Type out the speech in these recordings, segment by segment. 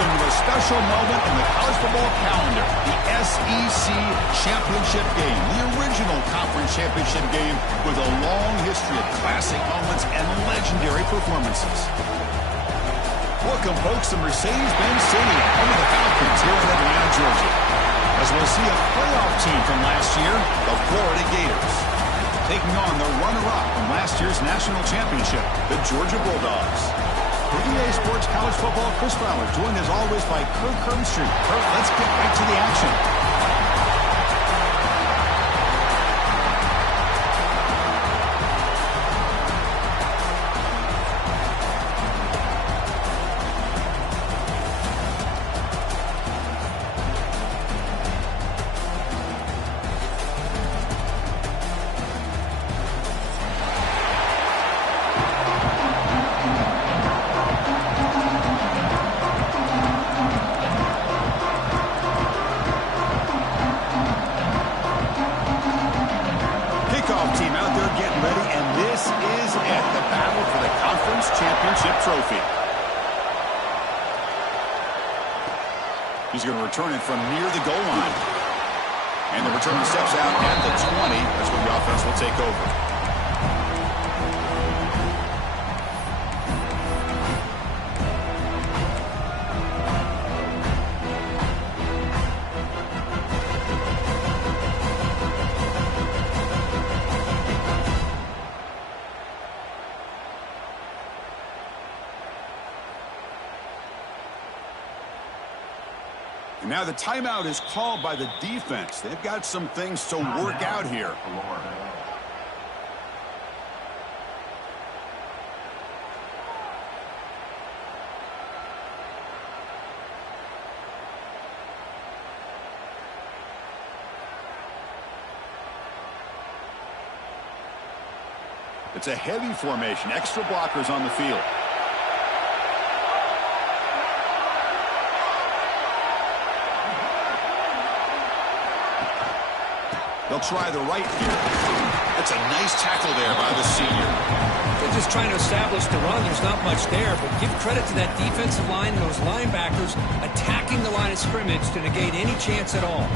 into a special moment in the college football calendar, the SEC Championship Game, the original conference championship game with a long history of classic moments and legendary performances. Welcome, folks, to Mercedes-Benz Stadium, home of the Falcons here in Atlanta, Georgia, as we'll see a playoff team from last year, the Florida Gators, taking on the runner-up from last year's national championship, the Georgia Bulldogs. For EA Sports College Football, Chris Fowler, joined as always by Kirk Herbstreit. Kirk, let's get back to the action. He's going to return it from near the goal line. And the return steps out at the 20. That's where the offense will take over. Now the timeout is called by the defense. They've got some things to work out here. It's a heavy formation, extra blockers on the field. They'll try the right here. That's a nice tackle there by the senior. They're just trying to establish the run. There's not much there, but give credit to that defensive line and those linebackers attacking the line of scrimmage to negate any chance at all.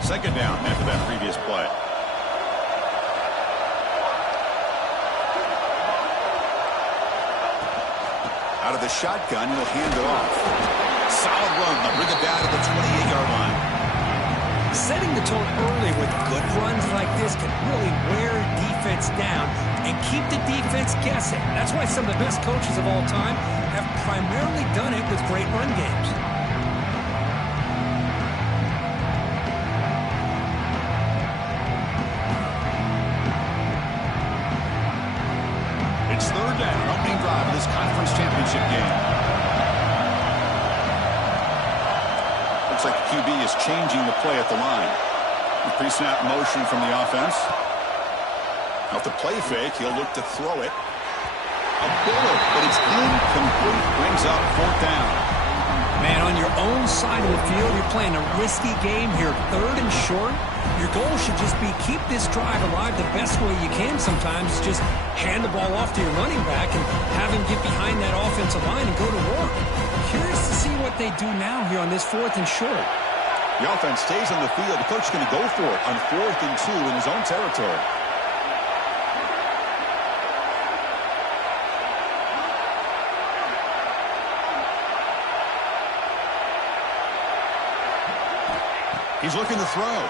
Second down after that previous play. Out of the shotgun, he'll hand it off. Solid run. They'll bring it down to the 28-yard line. Setting the tone early with good runs like this can really wear defense down and keep the defense guessing. That's why some of the best coaches of all time have primarily done it with great run games. It's third down, opening drive of this conference championship game. Looks like the QB is changing the play at the line. Pre-snap motion from the offense. Off the play fake, he'll look to throw it. A bullet, but it's incomplete. Brings up fourth down. Man, on your own side of the field, you're playing a risky game here. Third and short. Your goal should just be keep this drive alive the best way you can sometimes. Just hand the ball off to your running back and have him get behind that offensive line and go to work. Curious to see what they do now here on this fourth and short. The offense stays on the field. The coach is going to go for it on 4th and 2 in his own territory. He's looking to throw.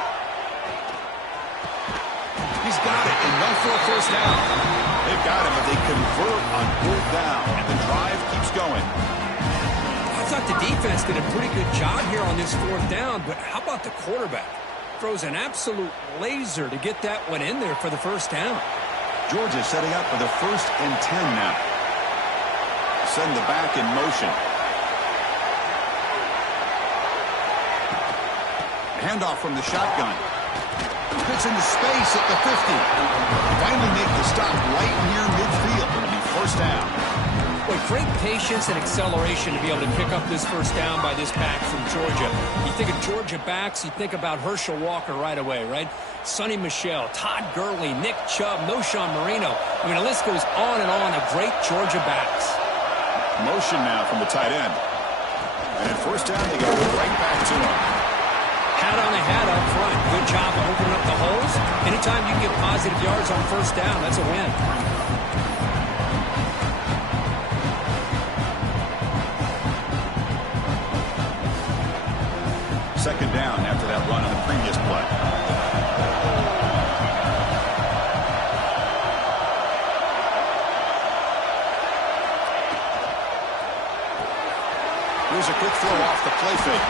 He's got it, enough for a first down. They've got him, but they convert on 4th down, and the drive keeps going. I thought the defense did a pretty good job here on this 4th down, but how about the quarterback? Throws an absolute laser to get that one in there for the first down. Georgia setting up for the 1st and 10 now. Send the back in motion. Handoff from the shotgun. Fits into space at the 50. Finally make the stop right near midfield. It'll be first down. Boy, great patience and acceleration to be able to pick up this first down by this back from Georgia. You think of Georgia backs, you think about Herschel Walker right away, right? Sonny Michel, Todd Gurley, Nick Chubb, Knowshon Moreno. I mean, the list goes on and on of great Georgia backs. Motion now from the tight end. And at first down, they go right back to him. Hat on a hat up front. Good job of opening up the holes. Anytime you can get positive yards on first down, that's a win. Second down after that run on the previous play. Here's a quick throw off the play fake.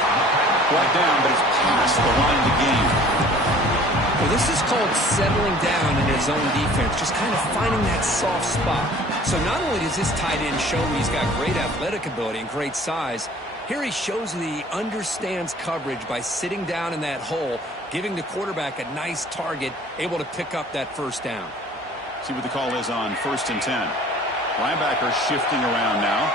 Brought down, but it's past the line of the game. Well, this is called settling down in his own defense, just kind of finding that soft spot. So not only does this tight end show he's got great athletic ability and great size, here he shows that he understands coverage by sitting down in that hole, giving the quarterback a nice target, able to pick up that first down. See what the call is on 1st and 10. Linebacker shifting around now.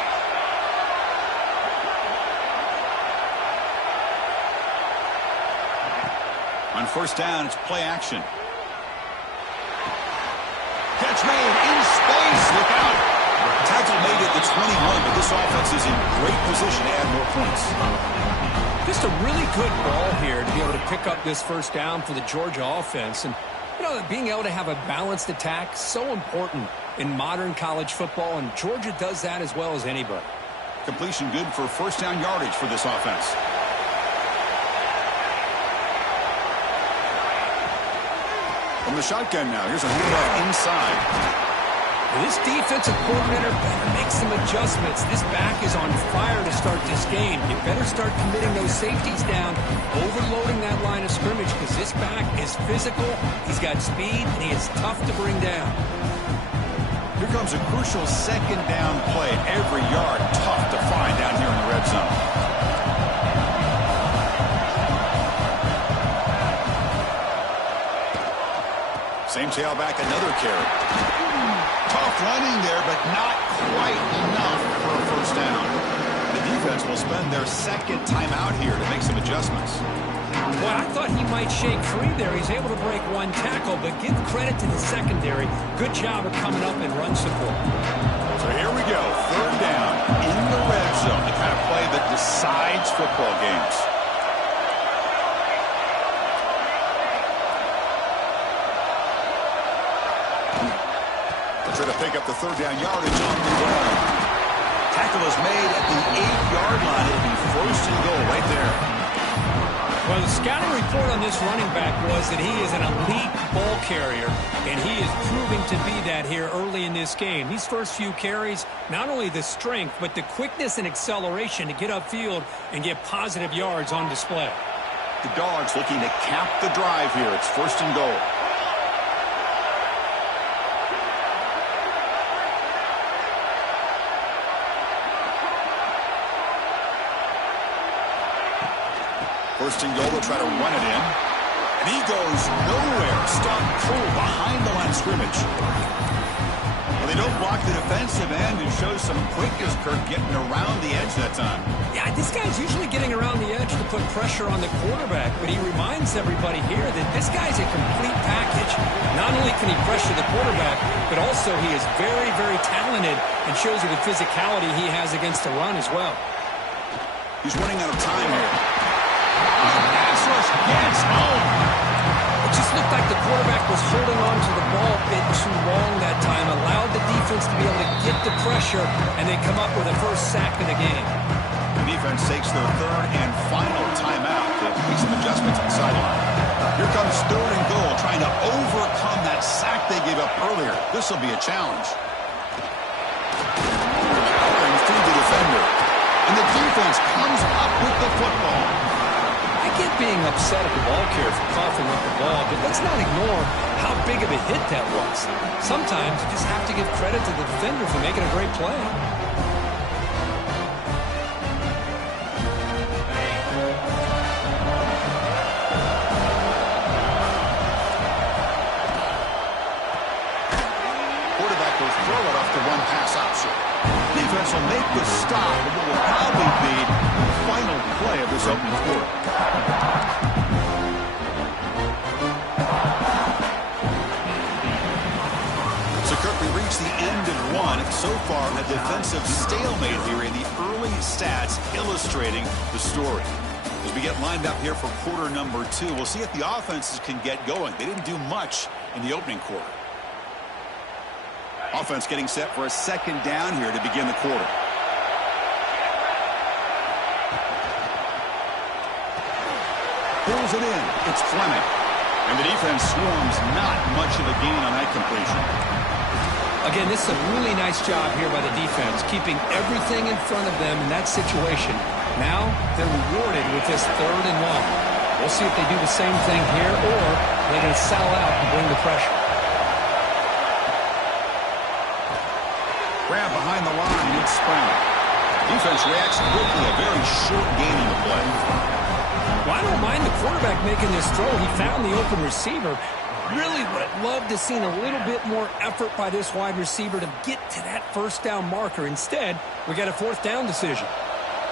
On first down, it's play action. Catch made in space. Look out. Tackle made at the 21, but this offense is in great position to add more points. Just a really good ball here to be able to pick up this first down for the Georgia offense. And, you know, being able to have a balanced attack, so important in modern college football, and Georgia does that as well as anybody. Completion good for first down yardage for this offense. From the shotgun now, here's a handoff inside. This defensive coordinator better make some adjustments. This back is on fire to start this game. You better start committing those safeties down, overloading that line of scrimmage, because this back is physical, he's got speed, and he is tough to bring down. Here comes a crucial second down play. Every yard tough to find down here in the red zone. Same tailback, another carry. Tough running there, but not quite enough for a first down. The defense will spend their second time out here to make some adjustments. Boy, I thought he might shake free there. He's able to break one tackle, but give credit to the secondary. Good job of coming up and run support. So here we go, third down in the red zone, the kind of play that decides football games. Try to pick up the third down yardage on the goal. Tackle is made at the 8-yard line. It'll be first and goal right there. Well, the scouting report on this running back was that he is an elite ball carrier, and he is proving to be that here early in this game. These first few carries, not only the strength, but the quickness and acceleration to get upfield and get positive yards on display. The Dogs looking to cap the drive here. It's first and goal. First and goal, they'll try to run it in. And he goes nowhere. Stuck cold behind the line of scrimmage. Well, they don't block the defensive end and show some quickness, Kirk, getting around the edge that time. Yeah, this guy's usually getting around the edge to put pressure on the quarterback, but he reminds everybody here that this guy's a complete package. Not only can he pressure the quarterback, but also he is very, very talented and shows you the physicality he has against the run as well. He's running out of time here. Pass rush gets home. It just looked like the quarterback was holding on to the ball a bit too long that time, allowed the defense to be able to get the pressure, and they come up with a first sack of the game. The defense takes their third and final timeout to make some adjustments on the sideline. Here comes third and goal, trying to overcome that sack they gave up earlier. This will be a challenge. Powering through the defender. And the defense comes up with the football. I get being upset at the ball carrier for coughing up the ball, but let's not ignore how big of a hit that was. Sometimes you just have to give credit to the defender for making a great play. defense will make the stop of what will probably be the final play of this opening quarter. So, Kirk, we reached the end of one. So far, a defensive stalemate here in the early stats illustrating the story. As we get lined up here for quarter number 2, we'll see if the offenses can get going. They didn't do much in the opening quarter. Offense getting set for a second down here to begin the quarter. Pulls it in. It's Fleming. And the defense swarms not much of a gain on that completion. Again, this is a really nice job here by the defense, keeping everything in front of them in that situation. Now they're rewarded with this 3rd and long. We'll see if they do the same thing here, or they're going to settle out and bring the pressure. Grab behind the line, it's Sprout. Defense reacts quickly, a very short gain in the play. Well, I don't mind the quarterback making this throw. He found the open receiver. Really would have loved to seen a little bit more effort by this wide receiver to get to that first down marker. Instead, we got a 4th down decision.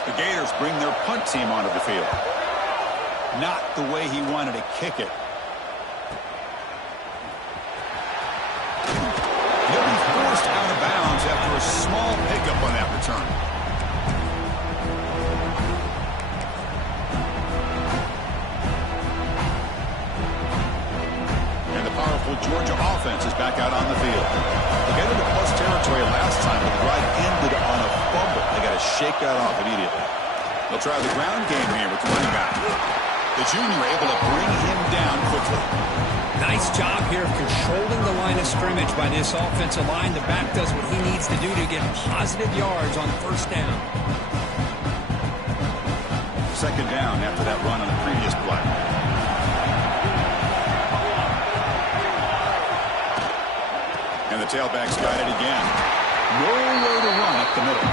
The Gators bring their punt team onto the field. Not the way he wanted to kick it. He'll be forced out of bounds after a small pickup on that return. And the powerful Georgia offense is back out on the field. They got into plus territory last time, but the drive ended on a fumble. They got to shake that off immediately. They'll try the ground game here with the running back. The junior able to bring him down quickly. Nice job here of controlling the line of scrimmage by this offensive line. The back does what he needs to do to get positive yards on 1st down. 2nd down after that run on the previous play. And the tailback's got it again. Nowhere to run up the middle.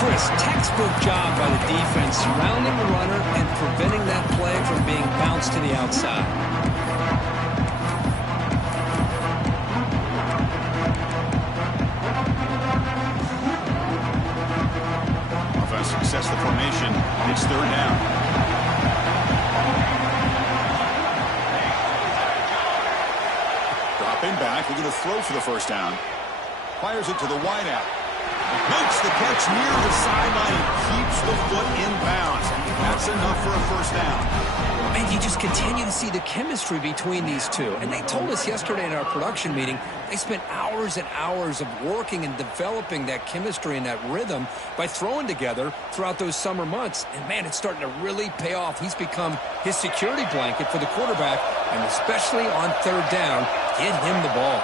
Chris, textbook job by the defense surrounding the runner and preventing that play from being bounced to the outside. Offense success the formation. It's 3rd down. Dropping back. We're going to throw for the 1st down. Fires it to the wideout. Makes the catch near the sideline and keeps the foot in bounds. That's enough for a 1st down. And you just continue to see the chemistry between these two. And they told us yesterday in our production meeting, they spent hours and hours of working and developing that chemistry and that rhythm by throwing together throughout those summer months. And, man, it's starting to really pay off. He's become his security blanket for the quarterback, and especially on 3rd down, get him the ball.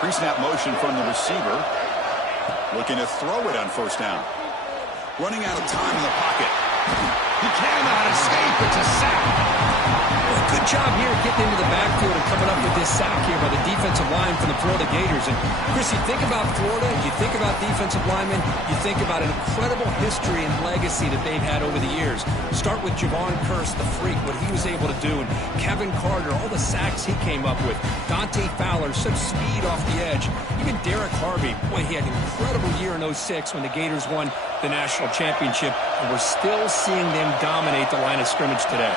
Pre-snap motion from the receiver. Looking to throw it on 1st down. Running out of time in the pocket. He cannot escape. It's a sack. Well, good job here getting into the backfield and coming up with this sack here by the defensive line from the Florida Gators. And, Chris, you think about Florida, you think about defensive linemen, you think about an incredible history and legacy that they've had over the years. Start with Javon Kearse, the freak, what he was able to do, and Kevin Carter, all the sacks he came up with. Dante Fowler, such speed off the edge. Even Derek Harvey, boy, he had an incredible year in 06 when the Gators won the national championship, and we're still seeing them dominate the line of scrimmage today.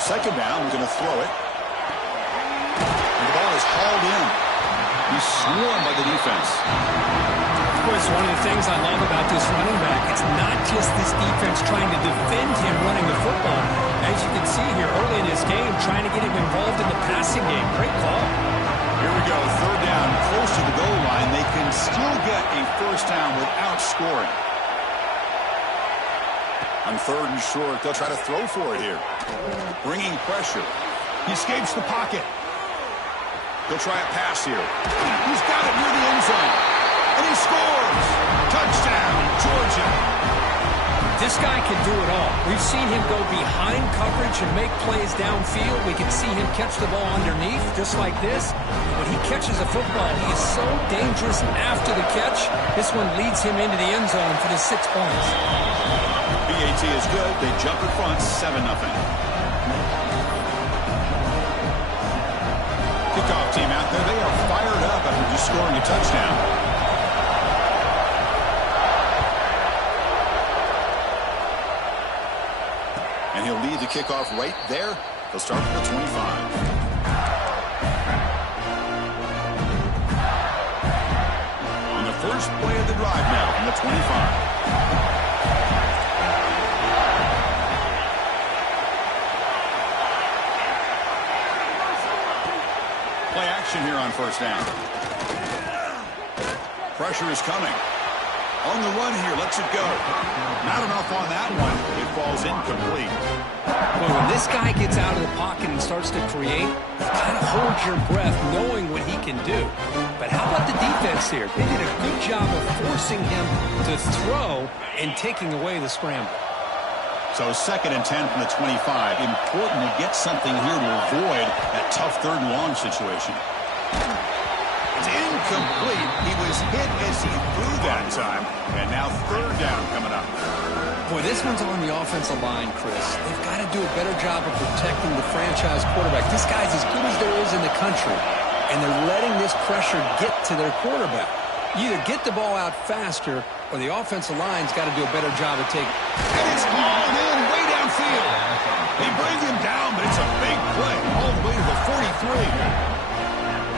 2nd down, we're going to throw it. And the ball is hauled in. He's swarmed by the defense. Chris, one of the things I love about this running back, it's not just this defense trying to defend him running the football. As you can see here early in this game, trying to get him involved in the passing game. Great call. Here we go, 3rd down, close to the goal line. They can still get a 1st down without scoring. On 3rd and short, they'll try to throw for it here. Bringing pressure. He escapes the pocket. He'll try a pass here. He's got it near the end zone. And he scores. Touchdown, Georgia. This guy can do it all. We've seen him go behind coverage and make plays downfield. We can see him catch the ball underneath, just like this. When he catches a football, he is so dangerous after the catch. This one leads him into the end zone for the 6 points. PAT is good. They jump in front, 7-0. Kickoff team out there. They are fired up after just scoring a touchdown. And he'll lead the kickoff right there. He'll start from the 25. First play of the drive now from the 25. Play action here on first down. Pressure is coming. On the run here, lets it go. Not enough on that one. It falls incomplete. Well, when this guy gets out of the pocket and starts to create, you kind of hold your breath knowing what he can do. But how about the defense here? They did a good job of forcing him to throw and taking away the scramble. So 2nd and 10 from the 25. Important to get something here to avoid that tough 3rd and long situation. It's incomplete. He was hit as he threw that time. And now 3rd down coming up. Boy, this one's on the offensive line, Chris. They've got to do a better job of protecting the franchise quarterback. This guy's as good as there is in the country. And they're letting this pressure get to their quarterback. You either get the ball out faster or the offensive line's got to do a better job of taking. And it's all in way downfield. They bring him down, but it's a big play all the way to the 43.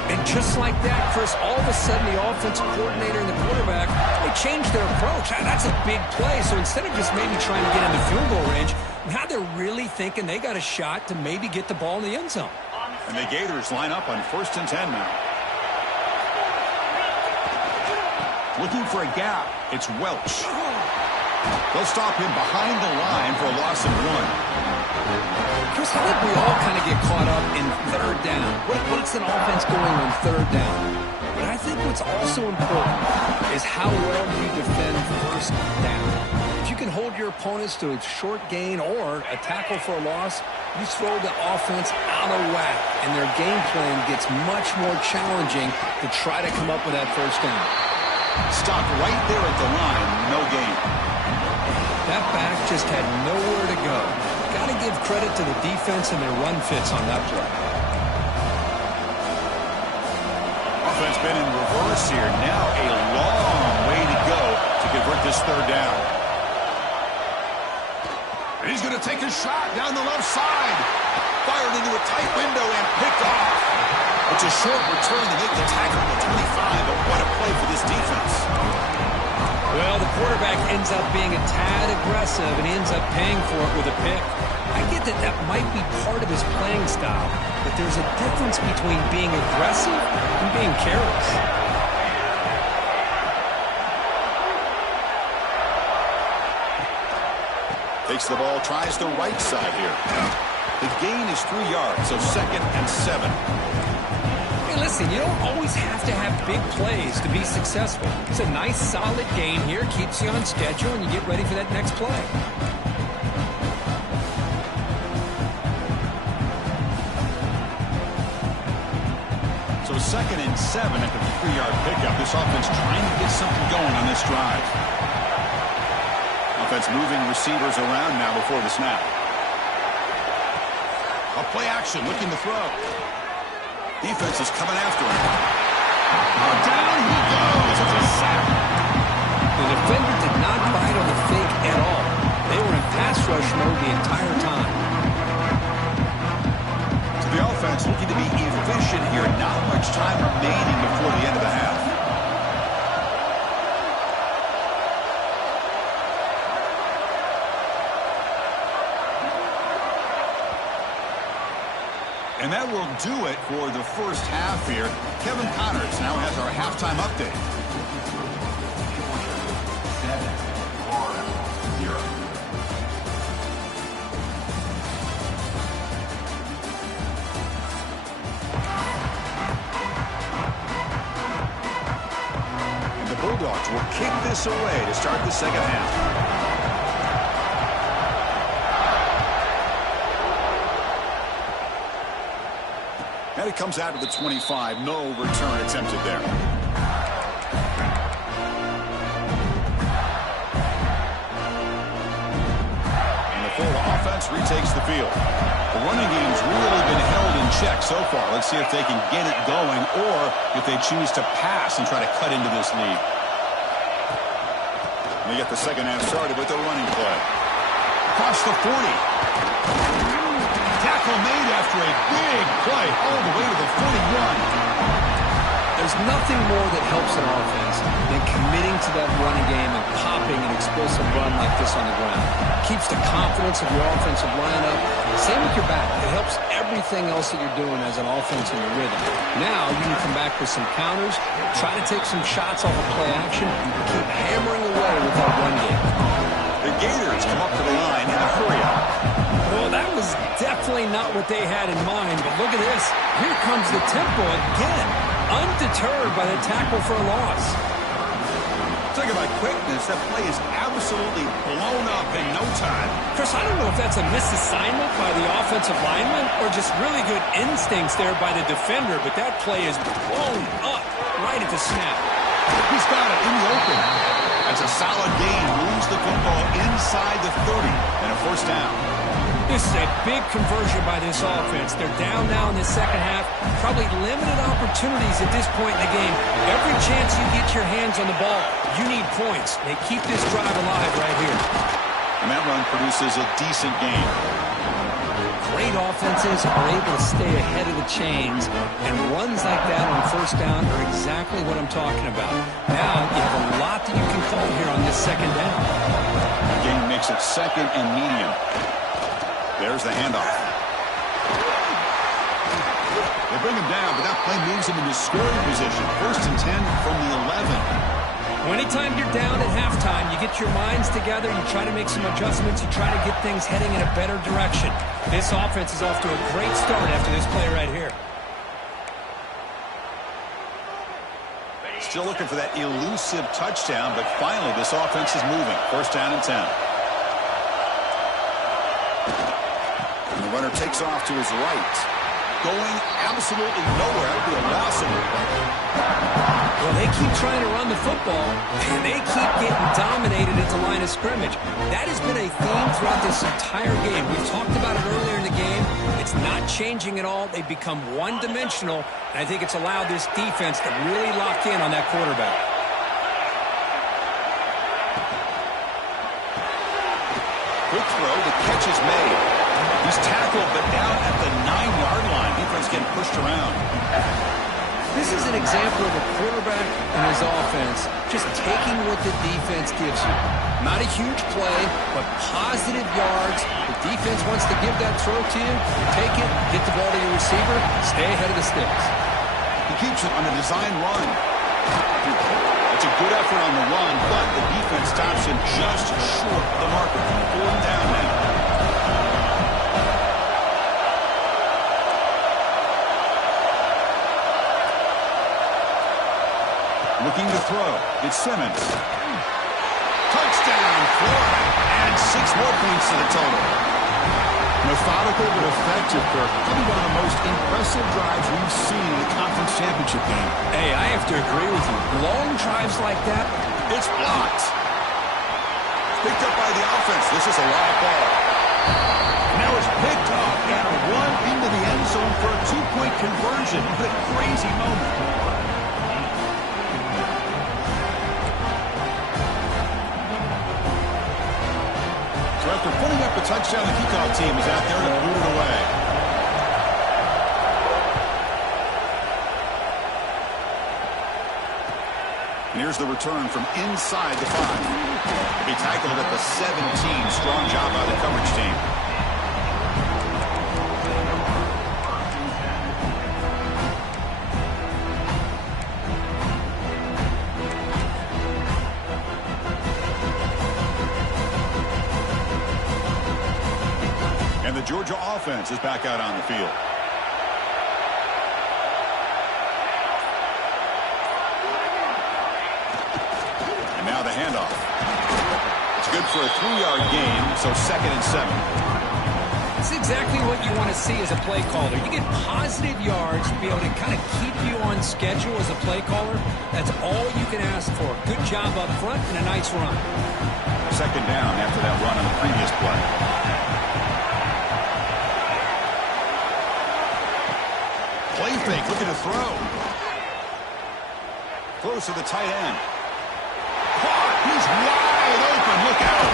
And just like that, Chris, all of a sudden the offensive coordinator and the quarterback, they changed their approach. That's a big play. So instead of just maybe trying to get into field goal range, now they're really thinking they got a shot to maybe get the ball in the end zone. And the Gators line up on 1st and 10 now. Looking for a gap. It's Welch. They'll stop him behind the line for a loss of 1. Chris, I think we all kind of get caught up in 3rd down. What's an offense going on 3rd down? But I think what's also important is how well you defend 1st down. If you can hold your opponents to a short gain or a tackle for a loss, you throw the offense out of whack, and their game plan gets much more challenging to try to come up with that 1st down. Stopped right there at the line, no gain. That back just had nowhere to go. Got to give credit to the defense and their run fits on that play. Offense been in reverse here. Now a long way to go to convert this 3rd down. And he's going to take a shot down the left side. Fired into a tight window and picked off. It's a short return to make the tackle at the 25, but what a play for this defense. Well, the quarterback ends up being a tad aggressive and ends up paying for it with a pick. I get that that might be part of his playing style, but there's a difference between being aggressive and being careless. Takes the ball, tries the right side here. The gain is 3 yards, so 2nd and 7. Hey, listen, you don't always have to have big plays to be successful. It's a nice, solid gain here, keeps you on schedule, and you get ready for that next play. So 2nd and 7 at the 3-yard pickup. This offense trying to get something going on this drive. Offense moving receivers around now before the snap. A play action, looking to throw. Defense is coming after him. Down he goes. It's a sack. The defender did not bite on the fake at all. They were in pass rush mode the entire time. So the offense looking to be efficient here. Not much time remaining before the end of the half. And that will do it for the first half here. Kevin Connors now has our halftime update. And the Bulldogs will kick this away to start the second half. And it comes out to the 25. No return attempted there. And the Florida offense retakes the field. The running game's really been held in check so far. Let's see if they can get it going or if they choose to pass and try to cut into this lead. They get the second half started with a running play. Across the 40. Tackle made after a big play all the way to the 41. There's nothing more that helps an offense than committing to that running game and popping an explosive run like this on the ground. Keeps the confidence of your offensive line up. Same with your back. It helps everything else that you're doing as an offense in your rhythm. Now you can come back with some counters, try to take some shots off of play action, and keep hammering away with that run game. The Gators come up to the line in a hurry-up. Well, that was definitely not what they had in mind, but look at this. Here comes the tempo again. Undeterred by the tackle for a loss. Talking about quickness, that play is absolutely blown up in no time. Chris, I don't know if that's a misassignment by the offensive lineman or just really good instincts there by the defender, but that play is blown up right at the snap. He's got it in the open. That's a solid gain. Moves the football inside the 30 and a first down. This is a big conversion by this offense. They're down now in the second half. Probably limited opportunities at this point in the game. Every chance you get your hands on the ball, you need points. They keep this drive alive right here. And that run produces a decent gain. Great offenses are able to stay ahead of the chains, and runs like that on first down are exactly what I'm talking about. Now you have a lot that you can call here on this second down. The game makes it second and medium. There's the handoff. They bring him down, but that play moves him into scoring position. First and 10 from the 11. Well, anytime you're down at halftime, you get your minds together, you try to make some adjustments, you try to get things heading in a better direction. This offense is off to a great start after this play right here. Still looking for that elusive touchdown, but finally this offense is moving. First down and 10. And the runner takes off to his right. Going absolutely nowhere. That would be a loss of it. Well, they keep trying to run the football, and they keep getting dominated at the line of scrimmage. That has been a theme throughout this entire game. We've talked about it earlier in the game. It's not changing at all. They've become one-dimensional, and I think it's allowed this defense to really lock in on that quarterback. Quick throw. The catch is made. He's tackled, but down at the 9-yard line. Defense getting pushed around. This is an example of a quarterback and his offense just taking what the defense gives you. Not a huge play, but positive yards. The defense wants to give that throw to you. Take it, get the ball to your receiver, stay ahead of the sticks. He keeps it on a design run. It's a good effort on the run, but the defense stops him just short of the marker. 4th down now. Looking to throw. It's Simmons. Touchdown, Florida. And 6 more points to the total. Methodical but effective, Kirk. Probably one of the most impressive drives we've seen in the conference championship game. Hey, I have to agree with you. Long drives like that. It's blocked. Picked up by the offense. This is a live ball. Now it's picked up and run into the end zone for a 2-point conversion. What a crazy moment. So after putting up a touchdown, the kickoff team is out there to boot it away. And here's the return from inside the 5. He'll be tackled at the 17. Strong job by the coverage team. And the Georgia offense is back out on the field. And now the handoff. It's good for a 3-yard gain, so 2nd and 7. It's exactly what you want to see as a play caller. You get positive yards to be able to kind of keep you on schedule as a play caller. That's all you can ask for. Good job up front and a nice run. 2nd down after that run on the previous play. fake, looking to throw. Close to the tight end. Caught. He's wide open. Look out.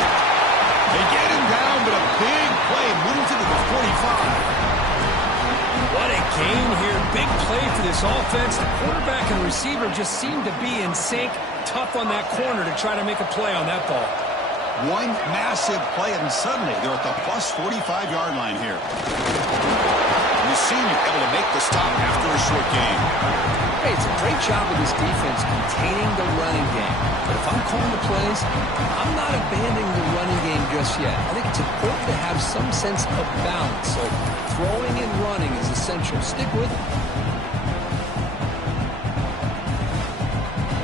They get him down, but a big play moves it to the 45. What a gain here. Big play for this offense. The quarterback and receiver just seem to be in sync. Tough on that corner to try to make a play on that ball. One massive play, and suddenly they're at the plus 45-yard line here. And the senior able to make the stop after a short gain. Hey, it's a great job of this defense containing the running game. But if I'm calling the plays, I'm not abandoning the running game just yet. I think it's important to have some sense of balance. So throwing and running is essential. Stick with it.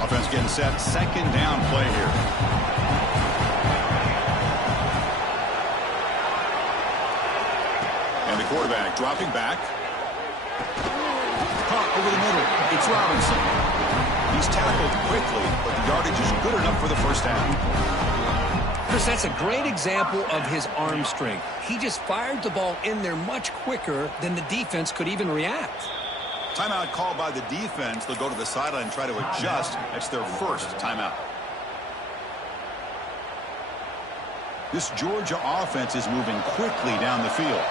Offense getting set. Second down play here. And the quarterback dropping back. Caught over the middle. It's Robinson. He's tackled quickly, but the yardage is good enough for the first down. Chris, that's a great example of his arm strength. He just fired the ball in there much quicker than the defense could even react. Timeout called by the defense. They'll go to the sideline and try to adjust. That's their first timeout. This Georgia offense is moving quickly down the field.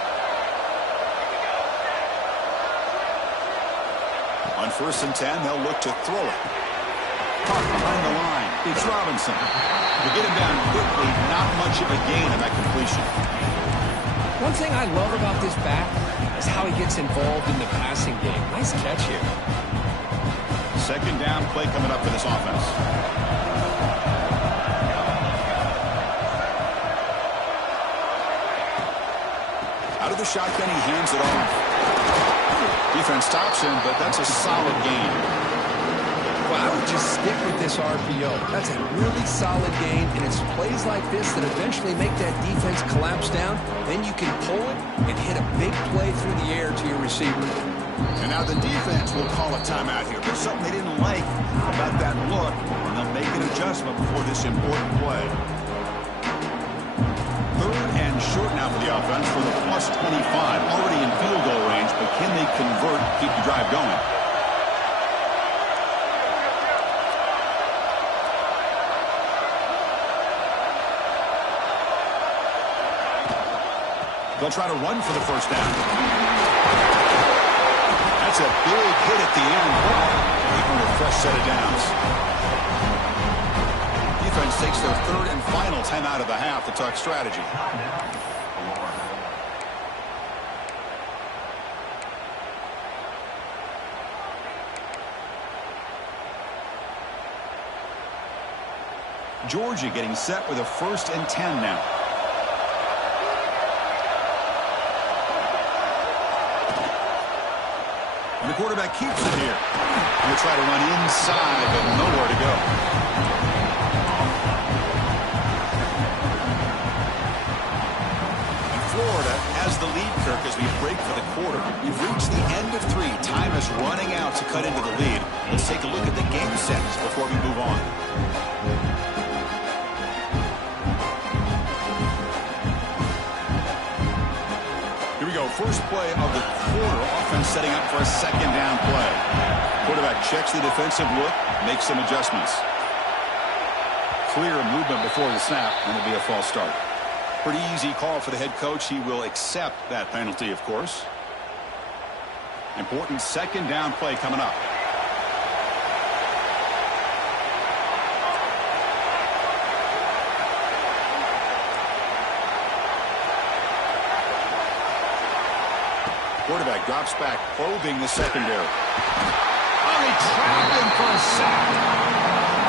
On 1st and 10, they'll look to throw it. Caught behind the line. It's Robinson. To get him down quickly, not much of a gain on that completion. One thing I love about this back is how he gets involved in the passing game. Nice catch here. Second down play coming up for this offense. Out of the shotgun, he hands it off. Defense stops him, but that's a solid gain. Well, I would just stick with this RPO. That's a really solid gain, and it's plays like this that eventually make that defense collapse down. Then you can pull it and hit a big play through the air to your receiver. And now the defense will call a timeout here. There's something they didn't like about that look, and they'll make an adjustment before this important play. Third and short now for the offense for the plus 25. Already in field goal range, but can they convert, keep the drive going? They'll try to run for the first down. That's a big hit at the end. Even with a fresh set of downs. Defense takes their third and final timeout of the half to talk strategy. Georgia getting set with a 1st and 10 now. And the quarterback keeps it here. He'll try to run inside, but nowhere to go. And Florida has the lead, Kirk, as we break for the quarter. We've reached the end of 3. Time is running out to cut into the lead. Let's take a look at the game settings before we move on. First play of the quarter. Offense setting up for a second down play. Quarterback checks the defensive look, makes some adjustments. Clear movement before the snap, and it'll be a false start. Pretty easy call for the head coach. He will accept that penalty, of course. Important second down play coming up. Quarterback drops back, probing the secondary. Oh, he trapped him for a sack.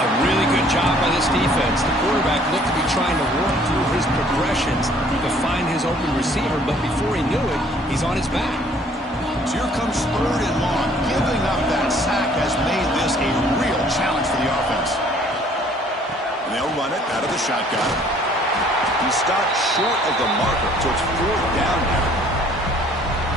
A really good job by this defense. The quarterback looked to be trying to work through his progressions to find his open receiver, but before he knew it, he's on his back. So here comes 3rd and long. Giving up that sack has made this a real challenge for the offense. And they'll run it out of the shotgun. He stopped short of the marker, so it's 4th down now.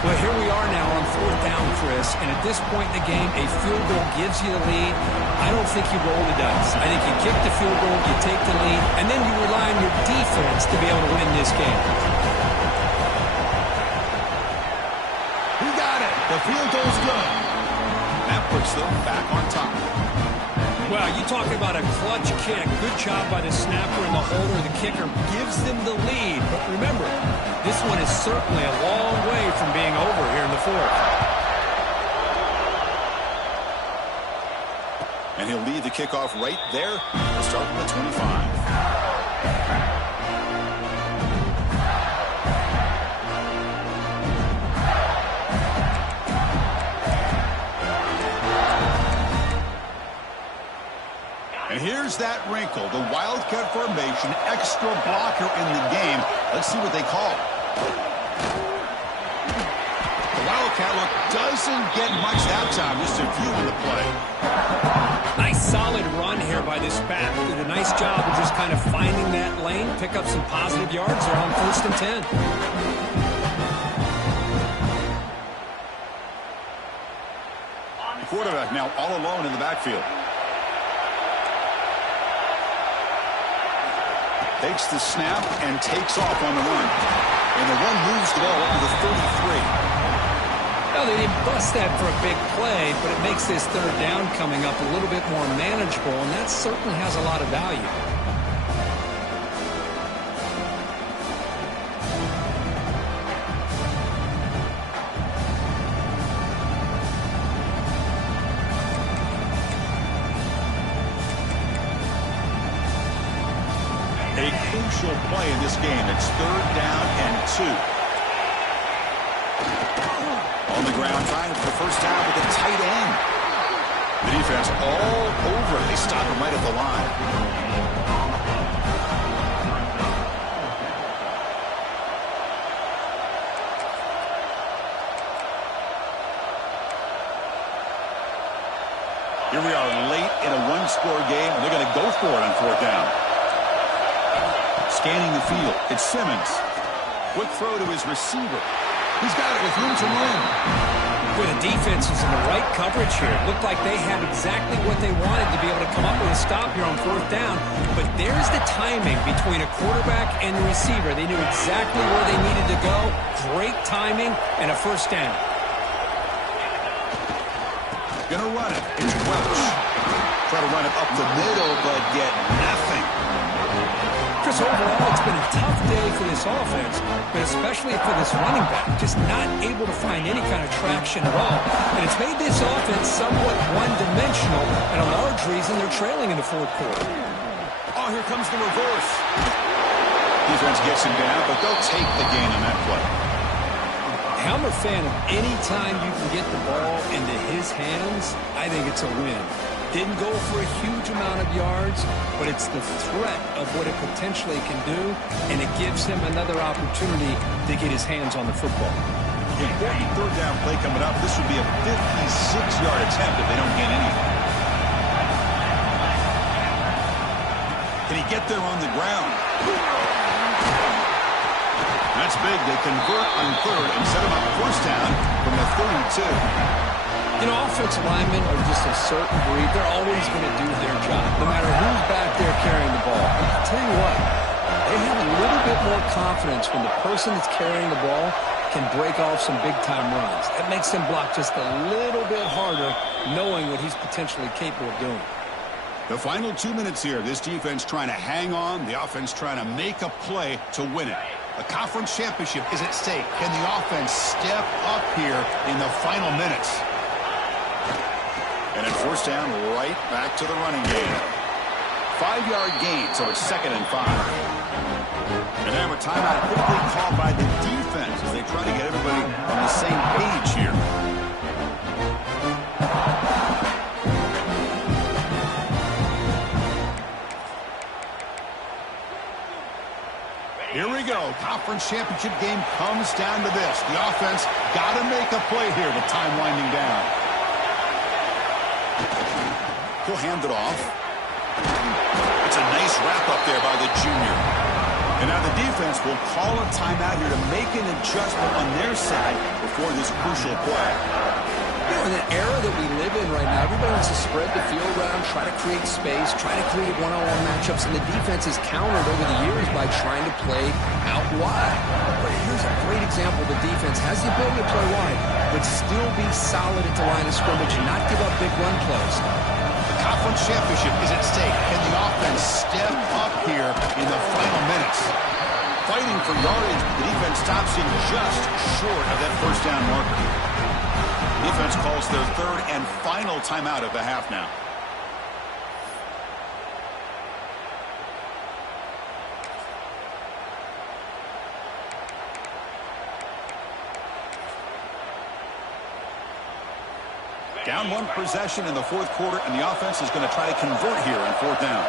Well, here we are now on 4th down, Chris, and at this point in the game, a field goal gives you the lead. I don't think you roll the dice. I think you kick the field goal, you take the lead, and then you rely on your defense to be able to win this game. He got it. The field goal's good. puts them back on top. Well, you talking about a clutch kick. Good job by the snapper and the holder. The kicker gives them the lead. But remember, this one is certainly a long way from being over here in the fourth. And he'll lead the kickoff right there. We'll start from the 25. And here's that wrinkle, the Wildcat formation, extra blocker in the game. Let's see what they call. The Wildcat look doesn't get much that time, just a few in the play. Nice solid run here by this back. Did a nice job of just kind of finding that lane, pick up some positive yards. They're on 1st and 10. The quarterback now all alone in the backfield. Takes the snap and takes off on the run. And the run moves the ball up to the 33. Well, they didn't bust that for a big play, but it makes this third down coming up a little bit more manageable, and that certainly has a lot of value. A crucial play in this game. It's 3rd down and 2. On the ground, trying for the first down with the tight end. The defense all over. They stop him right at the line. Here we are late in a one-score game, and they're going to go for it on 4th down. Scanning the field, it's Simmons. Quick throw to his receiver. He's got it with room to run. Boy, the defense is in the right coverage here. It looked like they had exactly what they wanted to be able to come up with a stop here on 4th down. But there's the timing between a quarterback and the receiver. They knew exactly where they needed to go. Great timing and a 1st down. Gonna run it. It's Welch. Try to run it up the middle, but get nothing. Chris, overall, it's been a tough day for this offense, but especially for this running back, just not able to find any kind of traction at all. And it's made this offense somewhat one-dimensional, and a large reason they're trailing in the 4th quarter. Oh, here comes the reverse. Defense gets him down, but they'll take the gain on that play. I'm a fan of any time you can get the ball into his hands, I think it's a win. Didn't go for a huge amount of yards, but it's the threat of what it potentially can do, and it gives him another opportunity to get his hands on the football. Important 3rd down play coming up. This would be a 56-yard attempt if they don't gain anything. Can he get there on the ground? That's big. They convert on 3rd and set him up 1st down from the 32. You know, offensive linemen are just a certain breed. They're always going to do their job, no matter who's back there carrying the ball. I'll tell you what, they have a little bit more confidence when the person that's carrying the ball can break off some big-time runs. That makes them block just a little bit harder, knowing what he's potentially capable of doing. The final 2 minutes here. This defense trying to hang on. The offense trying to make a play to win it. A conference championship is at stake. Can the offense step up here in the final minutes? And at 4th down, right back to the running game. 5-yard gain, so it's 2nd and 5. And now a timeout quickly called by the defense as they try to get everybody on the same page here. Here we go. Conference championship game comes down to this. The offense got to make a play here with time winding down. He'll hand it off. It's a nice wrap up there by the junior. And now the defense will call a timeout here to make an adjustment on their side before this crucial play. You know, in the era that we live in right now, everybody wants to spread the field around, try to create space, try to create one-on-one matchups, and the defense has countered over the years by trying to play out wide. But here's a great example. The defense has the ability to play wide, but still be solid at the line of scrimmage and not give up big run plays. The conference championship is at stake. Can the offense step up here in the final minutes? Fighting for yardage, the defense stops him just short of that first down marker. Defense calls their third and final timeout of the half now. Down one possession in the fourth quarter, and the offense is going to try to convert here on fourth down.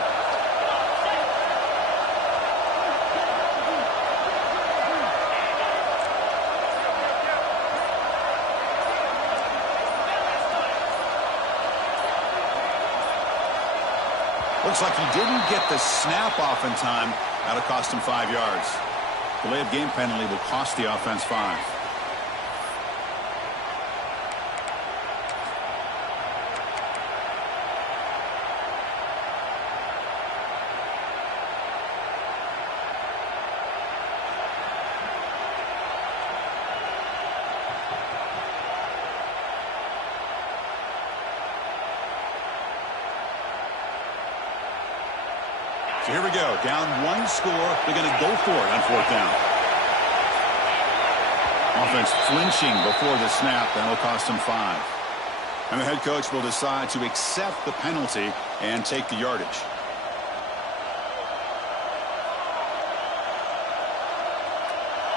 Looks like he didn't get the snap off in time. That'll cost him 5 yards. Delay of game penalty will cost the offense 5. So here we go. Down one score. They're going to go for it on fourth down. Offense flinching before the snap. That'll cost them 5. And the head coach will decide to accept the penalty and take the yardage.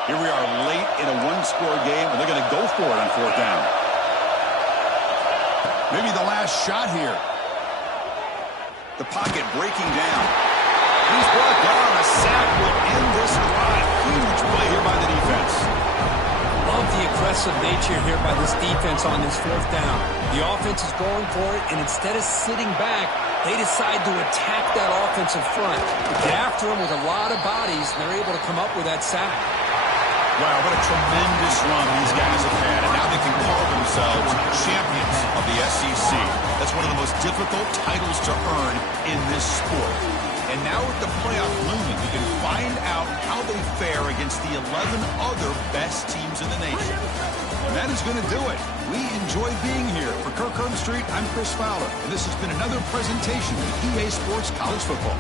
Here we are late in a one-score game, and they're going to go for it on fourth down. Maybe the last shot here. The pocket breaking down. He's brought down. A sack will end this drive. Huge play here by the defense. Love the aggressive nature here by this defense on this fourth down. The offense is going for it, and instead of sitting back, they decide to attack that offensive front. Get after them with a lot of bodies, and they're able to come up with that sack. Wow, what a tremendous run these guys have had, and now they can call themselves champions of the SEC. That's one of the most difficult titles to earn in this sport. And now with the playoff looming, we can find out how they fare against the 11 other best teams in the nation. And that is going to do it. We enjoy being here. For Kirk Herbstreit, I'm Chris Fowler, and this has been another presentation of EA Sports College Football.